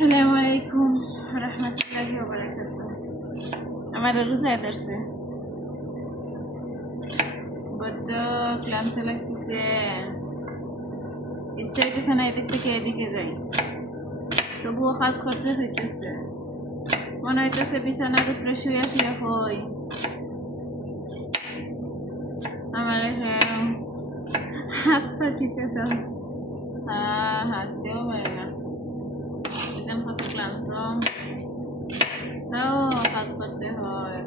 আসসালামু আলাইকুম রহমতুল্লাহি ওয়া বারাকাতুহু। আমার রোজা ধরছে, বড্ড ক্লান্ত লাগতেছে, ইচ্ছা হইতেছে না এদিক থেকে এদিকে যাই, তবুও কাজ করতে হইতেছে। মনে হইতেছে বিছানার উপরে শুয়ে শুয়ে হই আমার হাত পা টিপে দাও। হাসতেও পারে না, বুঝেন কত ক্লান্ত, তাও কাজ করতে হয়।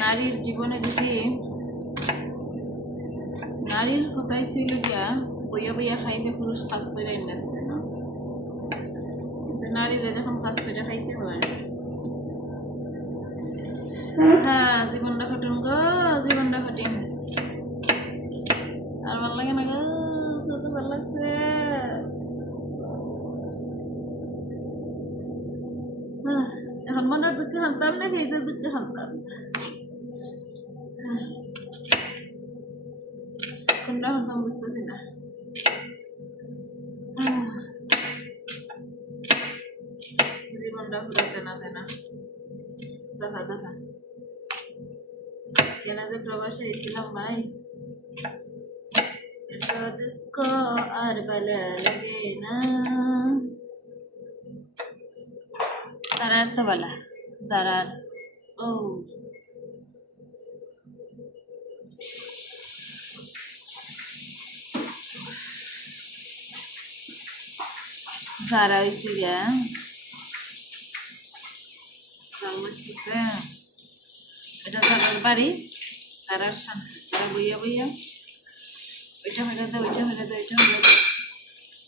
নারীর জীবনে যদি নারীর কথাই ছিল গিয়া বইয়া বইয়া খাইবে পুরুষ কাজ করে না থাকে না, কিন্তু নারীরা যখন কাজ করে খাইতে হয়, জীবনটা কঠিন গো, জীবনটা কঠিন। আর ভাল লাগে না গো, চোখে ভাল লাগছে। এখন মনের দুঃখে হানতাম না, ভেজের দুঃখে হানতাম, কোনটা হানতাম বুঝতেছি না। জীবনটা ফুরাতে না দেয় না, সাফা দফা। কেন যে প্রবাসে এসেছিলাম ভাই, এত দুঃখ আর ভালো লাগে না। তারার তো বলা যারার ও যারা হয়েছে গিয়া লাগতেছে, এটা যারার বাড়ি, তারার শান্তি, তারা বইয়া বইয়া ওইটা হইলে দেয়, ওইটা হইলে দেয়, ওইটা হইলে দেয়।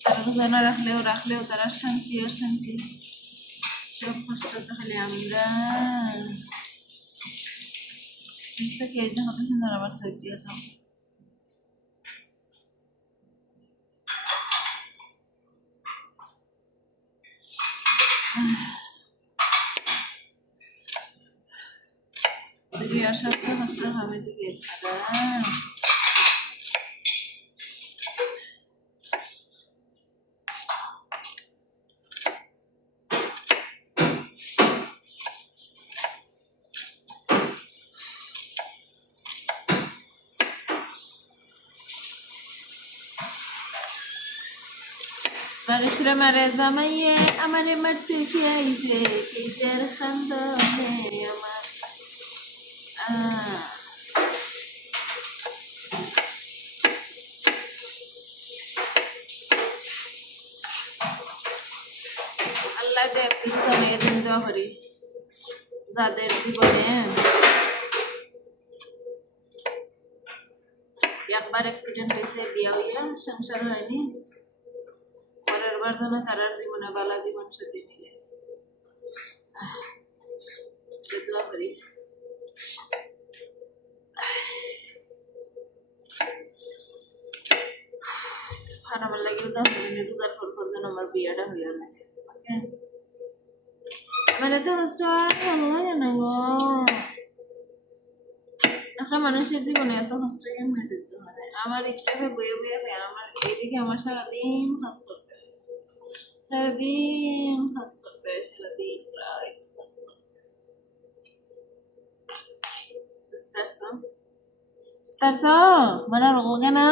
তারা রোজানা রাখলেও তারা শান্তি ও শান্তি, সব কষ্ট তাহলে আমরা কে যে কত সুন্দর আবার সত্যি আছে। আর সবচেয়ে কষ্ট হবে যে গেছে মানুষরা মারে জামাইয়ে আমারে মারতে খেয়েছে, কেজের খান্দনে আমার আল্লাহ দেব জামাইয়ে দিন দেওয়া করি, যাদের জীবনে একবার অ্যাক্সিডেন্ট হয়েছে, বিয়া হইয়া সংসার হয়নি, পরের বার যেন তারার জীবনে বালা জীবন সাথী মিলে দোয়া করি। আমার লাগে রোজার পর যেন আমার বিয়াটা হইয়া লাগে। আমার এত কষ্ট হয় ভালো লাগে না গো, একটা মানুষের জীবনে এত কষ্ট কেমন সহ্য হয়। আমার ইচ্ছা হয় বইয়ে বইয়ে খাই, আমার এদিকে আমার সারাদিন কাজ করতে হয়, সারাদিন প্রায় কাজ করতে হয়। বুঝতে পারছো? মনে রোগ না